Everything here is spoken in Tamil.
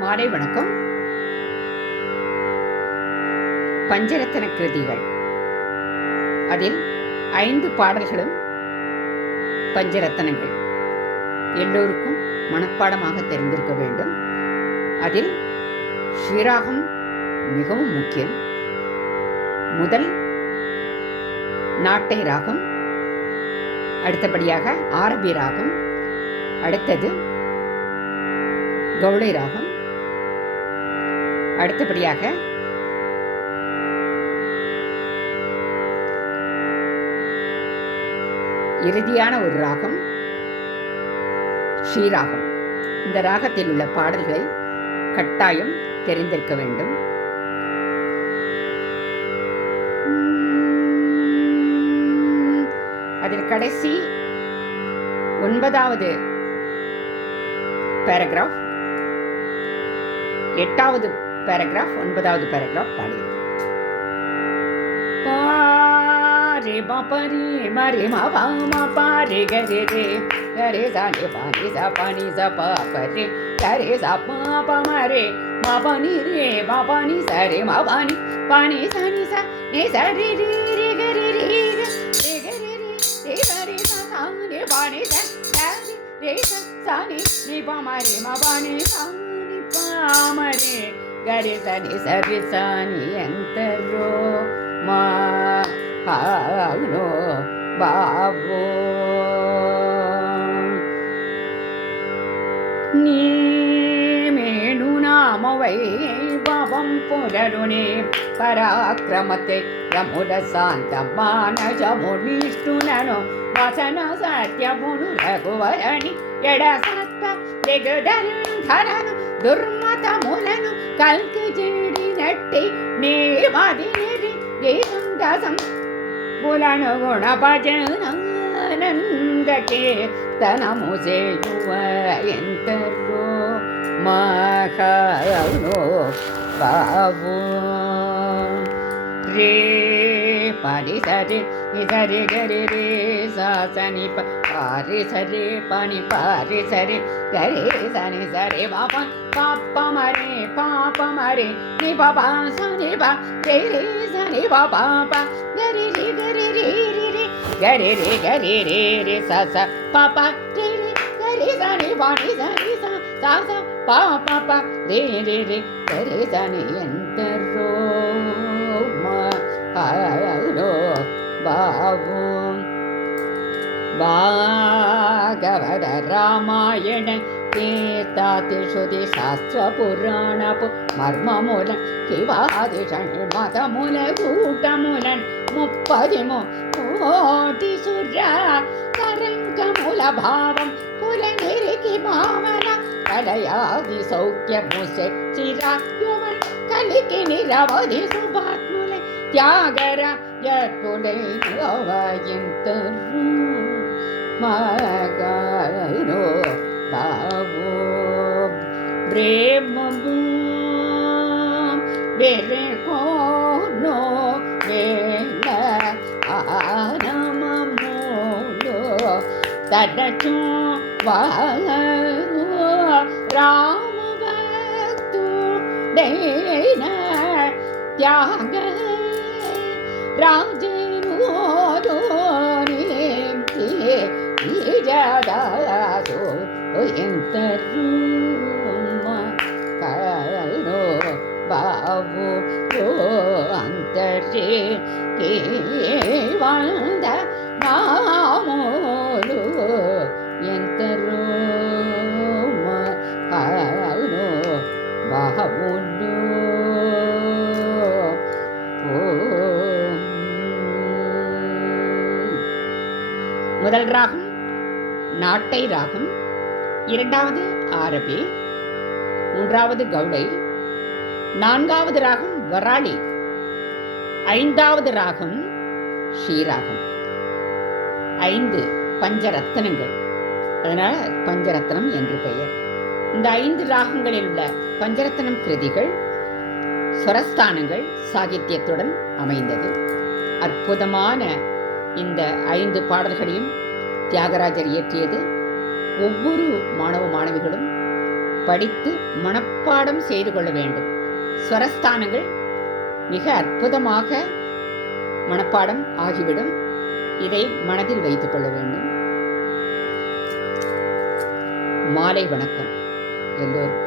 மாலை வணக்கம். பஞ்சரத்ன கிருதிகள், அதில் 5 பாடல்களும் பஞ்சரத்னங்கள், எல்லோருக்கும் மனப்பாடமாக தெரிந்திருக்க வேண்டும். அதில் ஸ்ரீராகம் மிகவும் முக்கியம். முதல் நாட்டை ராகம், அடுத்தபடியாக ஆரபி ராகம், அடுத்தது கௌளை ராகம், அடுத்தபடியாக இறுதியான ஒரு ராகம் ஸ்ரீராகம். இந்த ராகத்தில் உள்ள பாடல்களை கட்டாயம் தெரிந்திருக்க வேண்டும். அதில் கடைசி 9வது பேராகிராஃப், 8வது பேராகிராஃப், 9வது பேராகிராஃப் பாடியது. பாரே பாபரி மரி மாமா பாரே கரே ரே கரே சானி பானி சா பானி சா பாபரி கரே சா பாபா மரே மாபானி ரே பாபானி சரே மாபானி பானி சானி சா நே சரி ரே ரே கரே ரே ரே கரே ரே சரி சா சானி பானி சா ரே சா சானி நி பாமரே மாபானி சானி பாமரே கரே சனி சரி சானி எந்தரோ மா ஹானோ பாபோ நீ மேனு நாமவை பாபம் புலருணே பராக்கிரமத்தை ரமுட சாந்த ಮಾನಜಮುನಿಷ್ಠುನನು ವಸನ ಸತ್ಯಮುನು ರಘುವರಣಿ ಎಡ ಸತ್ವ ದಿಗಧರನು ದುರ್ಮತ ಮೂಲನು ಕಲ್ಕಿ ಜೀಡಿ ನಟ್ಟಿ ನೇಮದಿನಿರಿ ಗೀಸುಂದಸಂ ಪುಲನು ಗುಣ ಭಜನಂದಕ್ಕೆ ತನ ಮುಸೆಯುವ ಎಂತರೋ ಮಹನೋ ಬಾಬು ರೇ ಪಾರಿ ಸರಿ ಸರಿ ಗರಿ ರೇ ಸಾಸನಿ ಪಾರಿ ಸರಿ ಪಾನಿ ಪಾರಿ ಸರಿ ಗರಿ ಸನಿ ಸರಿ ಬಾಪ ಪಾಪ ಮರೆ ನಿ ಬಾಬಾ ಸನಿ ಬಾ ರೇ ರೇ ಸನಿ ಬಾಬಾ ಗರಿ ರೇ ಗರಿ ರೇ ರೇ ಗರಿ ರೇ ಗರಿ ರೇ ರೇ ಸ ಪಾಪ ರೇ ರೇ ಗರಿ ಸನಿ ಬಾಡಿ ಸನಿ ಸಾ ಪಾಪ ರೇ ರೇ ರೇ ಗರಿ ಸನಿ ಎಂತರೋ ಹಲೋ ಬಾಬು ಭಾಗವತ ರಾಮಾಯಣ ಕೀರ್ತಾತಿ ಶ್ರುತಿ ಶಾಸ್ತ್ರ ಪುರಾಣ ಮರ್ಮ ಮೂಲ ಶಿವಾದಿ ಷಣ್ಮತ ಮೂಲ ಕೂಟ ಮೂಲ 30 ಸುರ ತರಂಗ ಮೂಲ ಭಾವಂ ಕುಲ ನಿರಿಕಿ ಭಾವನ ಕಲಯಾದಿ ಸೌಖ್ಯ ಮುಸೆ ಚಿರಾಯುವನ್ ಕಲಿಕೆ ನಿರವಧಿ ಸುಭಾತ್ಮುಲ ತ್ಯಾಗರ ಯತುಲೈ ಅವಯಂತರು ಮಗನೋ ಬಾಬು ಪ್ರೇಮಬು ಬೇರೆ ಕೋನೋ ಬೇಲ ಆನಮಮೂಲೋ ತಡಚು ವಾರು ರಾಮ ಭಕ್ತು ದೈನ ತ್ಯಾಗ ರಾಜನೋದೋ ನೇಮ್ತಿ ಈಜದಾಸೋ ಎಂತರು ಕನೋ ಬಾಬು ಅಂತರ್ಜೆ ಕೇವಂದ ಮಾಮೂಲು ಎಂತರು ಕನೋ ಬಾಬುಲು முதல் ராகம் நாட்டை ராகம், 2வது ஆரபி, 3வது கௌளை, 4வது ராகம் வராளி, 5வது ராகம் ஸ்ரீராகம். 5 பஞ்சரத்னங்கள், அதனால் பஞ்சரத்னம் என்று பெயர். இந்த 5 ராகங்களில் உள்ள பஞ்சரத்னம் கிருதிகள் ஸ்வரஸ்தானங்கள் சாகித்யத்துடன் அமைந்தது. அற்புதமான இந்த 5 பாடல்களையும் தியாகராஜர் இயற்றியது. ஒவ்வொரு மாணவ மாணவிகளும் படித்து மனப்பாடம் செய்து கொள்ள வேண்டும். ஸ்வரஸ்தானங்கள் மிக அற்புதமாக மனப்பாடம் ஆகிவிடும். இதை மனதில் வைத்துக் கொள்ள வேண்டும். மாலை வணக்கம் எல்லோருக்கும்.